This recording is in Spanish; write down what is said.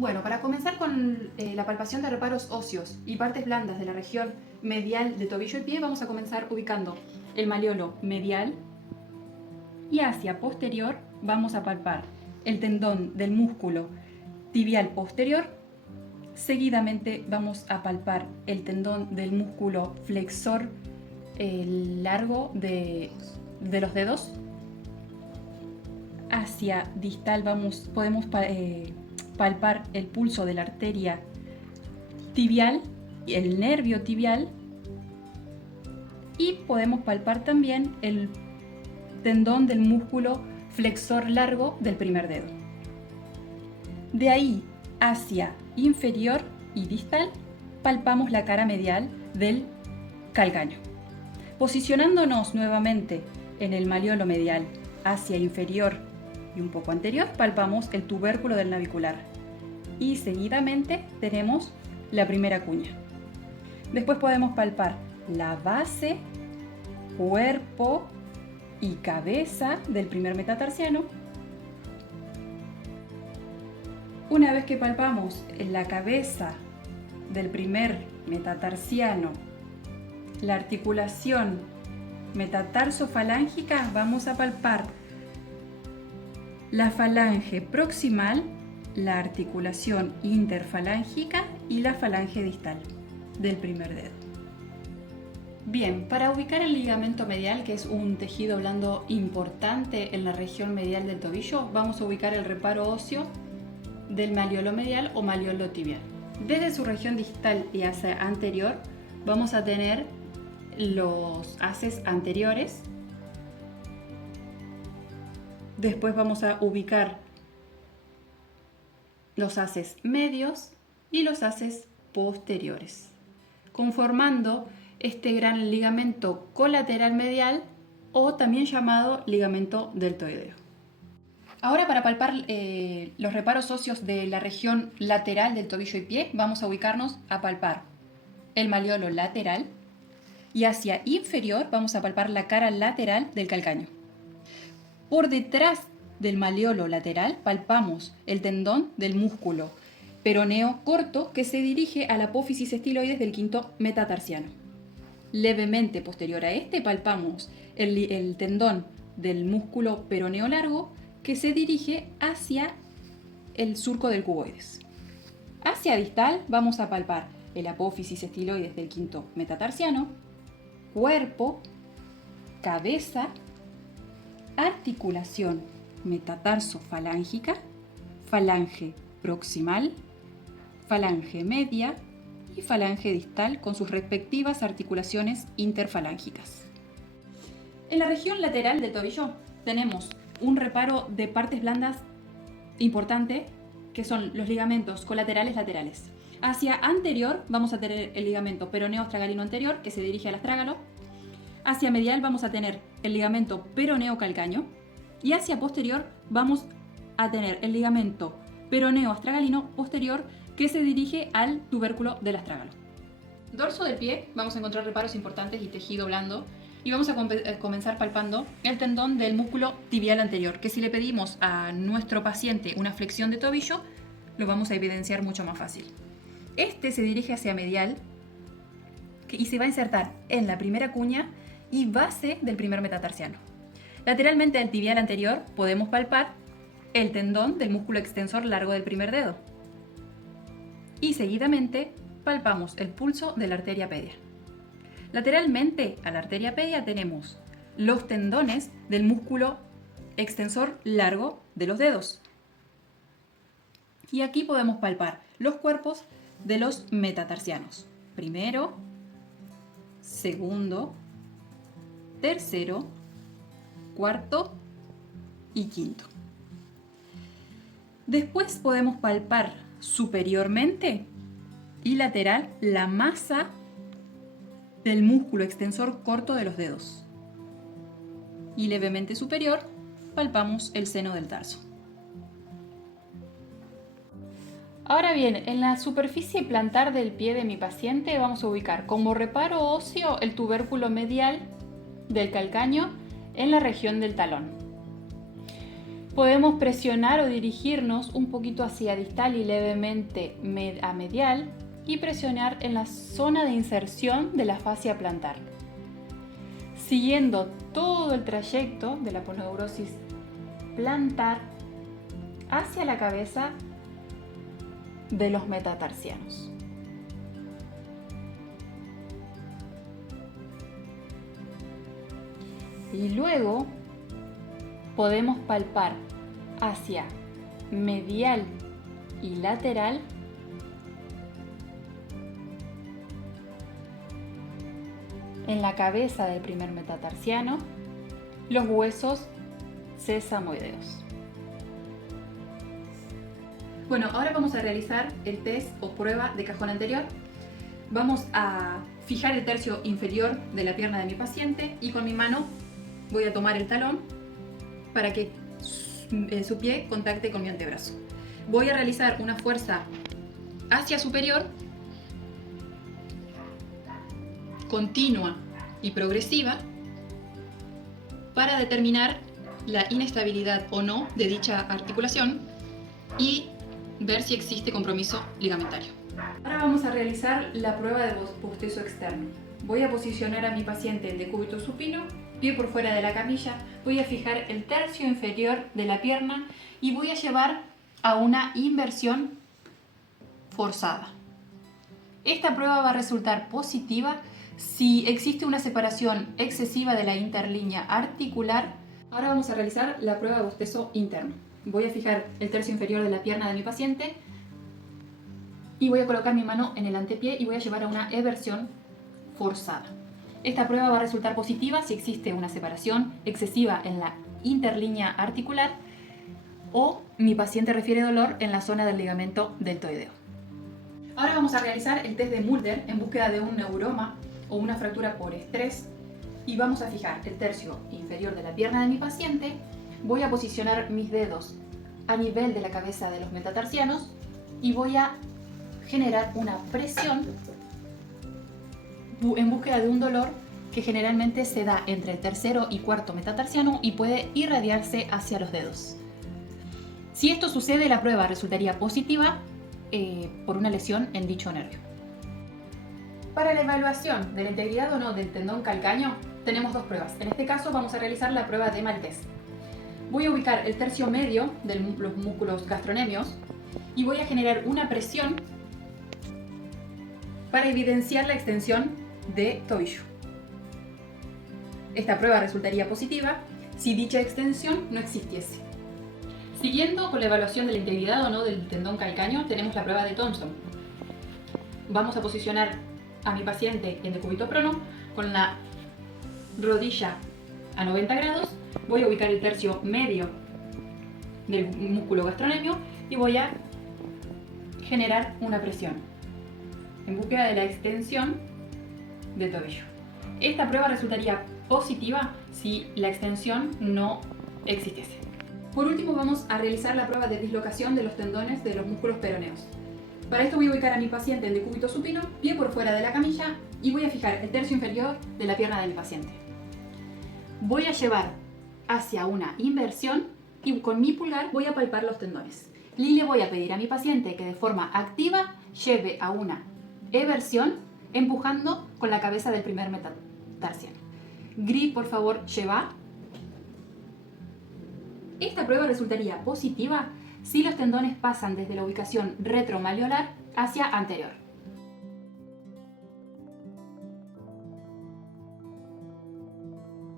Bueno, para comenzar con la palpación de reparos óseos y partes blandas de la región medial de tobillo y pie, vamos a comenzar ubicando el malleolo medial y hacia posterior vamos a palpar el tendón del músculo tibial posterior. Seguidamente vamos a palpar el tendón del músculo flexor largo de los dedos. Hacia distal podemos palpar el pulso de la arteria tibial, el nervio tibial, y podemos palpar también el tendón del músculo flexor largo del primer dedo. De ahí hacia inferior y distal palpamos la cara medial del calcaño. Posicionándonos nuevamente en el malleolo medial hacia inferior y un poco anterior, palpamos el tubérculo del navicular y seguidamente tenemos la primera cuña. Después podemos palpar la base, cuerpo y cabeza del primer metatarsiano. Una vez que palpamos la cabeza del primer metatarsiano, la articulación metatarsofalángica, vamos a palpar la falange proximal, la articulación interfalángica y la falange distal del primer dedo. Bien, para ubicar el ligamento medial, que es un tejido blando importante en la región medial del tobillo, vamos a ubicar el reparo óseo del malleolo medial o malleolo tibial. Desde su región distal y hacia anterior vamos a tener los haces anteriores. Después vamos a ubicar los haces medios y los haces posteriores, conformando este gran ligamento colateral medial o también llamado ligamento deltoideo. Ahora, para palpar los reparos óseos de la región lateral del tobillo y pie, vamos a ubicarnos a palpar el malleolo lateral y hacia inferior vamos a palpar la cara lateral del calcaño. Por detrás del malleolo lateral palpamos el tendón del músculo peroneo corto que se dirige a la apófisis estiloides del quinto metatarsiano. Levemente posterior a este palpamos el tendón del músculo peroneo largo que se dirige hacia el surco del cuboides. Hacia distal vamos a palpar el apófisis estiloides del quinto metatarsiano, cuerpo, cabeza, articulación metatarsofalángica, falange proximal, falange media y falange distal con sus respectivas articulaciones interfalángicas. En la región lateral del tobillo tenemos un reparo de partes blandas importante, que son los ligamentos colaterales laterales. Hacia anterior vamos a tener el ligamento peroneo astragalino anterior, que se dirige al astrágalo. Hacia medial vamos a tener el ligamento peroneo calcaño. Y hacia posterior vamos a tener el ligamento peroneo astragalino posterior, que se dirige al tubérculo del astrágalo. Dorso del pie vamos a encontrar reparos importantes y tejido blando. Y vamos a comenzar palpando el tendón del músculo tibial anterior, que si le pedimos a nuestro paciente una flexión de tobillo, lo vamos a evidenciar mucho más fácil. Este se dirige hacia medial y se va a insertar en la primera cuña y base del primer metatarsiano. Lateralmente al tibial anterior podemos palpar el tendón del músculo extensor largo del primer dedo. Y seguidamente palpamos el pulso de la arteria pedia. Lateralmente a la arteria pedia tenemos los tendones del músculo extensor largo de los dedos. Y aquí podemos palpar los cuerpos de los metatarsianos. Primero, segundo, tercero, cuarto y quinto. Después podemos palpar superiormente y lateral la masa del músculo extensor corto de los dedos. Y levemente superior palpamos el seno del tarso. Ahora bien, en la superficie plantar del pie de mi paciente vamos a ubicar como reparo óseo el tubérculo medial del calcaño en la región del talón. Podemos presionar o dirigirnos un poquito hacia distal y levemente a medial y presionar en la zona de inserción de la fascia plantar, siguiendo todo el trayecto de la aponeurosis plantar hacia la cabeza de los metatarsianos. Y luego podemos palpar hacia medial y lateral en la cabeza del primer metatarsiano los huesos sesamoideos. Bueno, ahora vamos a realizar el test o prueba de cajón anterior. Vamos a fijar el tercio inferior de la pierna de mi paciente y con mi mano voy a tomar el talón para que su pie contacte con mi antebrazo. Voy a realizar una fuerza hacia superior, continua y progresiva, para determinar la inestabilidad o no de dicha articulación y ver si existe compromiso ligamentario. Ahora vamos a realizar la prueba de bostezo externo. Voy a posicionar a mi paciente en decúbito supino, pie por fuera de la camilla, voy a fijar el tercio inferior de la pierna y voy a llevar a una inversión forzada. Esta prueba va a resultar positiva si existe una separación excesiva de la interlínea articular. Ahora vamos a realizar la prueba de bostezo interno. Voy a fijar el tercio inferior de la pierna de mi paciente y voy a colocar mi mano en el antepié y voy a llevar a una eversión forzada. Esta prueba va a resultar positiva si existe una separación excesiva en la interlínea articular o mi paciente refiere dolor en la zona del ligamento deltoideo. Ahora vamos a realizar el test de Mulder en búsqueda de un neuroma o una fractura por estrés y vamos a fijar el tercio inferior de la pierna de mi paciente. Voy a posicionar mis dedos a nivel de la cabeza de los metatarsianos y voy a generar una presión en búsqueda de un dolor que generalmente se da entre el tercero y cuarto metatarsiano y puede irradiarse hacia los dedos. Si esto sucede, la prueba resultaría positiva por una lesión en dicho nervio. Para la evaluación de la integridad o no del tendón calcáneo, tenemos dos pruebas. En este caso vamos a realizar la prueba de Maltese. Voy a ubicar el tercio medio de los músculos gastronemios y voy a generar una presión para evidenciar la extensión de tobillo. Esta prueba resultaría positiva si dicha extensión no existiese. Siguiendo con la evaluación de la integridad o no del tendón calcáneo, tenemos la prueba de Thompson. Vamos a posicionar a mi paciente en decúbito prono con la rodilla a 90 grados. Voy a ubicar el tercio medio del músculo gastronemio y voy a generar una presión en búsqueda de la extensión de tobillo. Esta prueba resultaría positiva si la extensión no existiese. Por último, vamos a realizar la prueba de dislocación de los tendones de los músculos peroneos. Para esto voy a ubicar a mi paciente en decúbito supino, pie por fuera de la camilla y voy a fijar el tercio inferior de la pierna de mi paciente. Voy a llevar hacia una inversión y con mi pulgar voy a palpar los tendones. Y le voy a pedir a mi paciente que de forma activa lleve a una eversión empujando con la cabeza del primer metatarsiano. Grip, por favor, lleva. Esta prueba resultaría positiva si los tendones pasan desde la ubicación retromalleolar hacia anterior.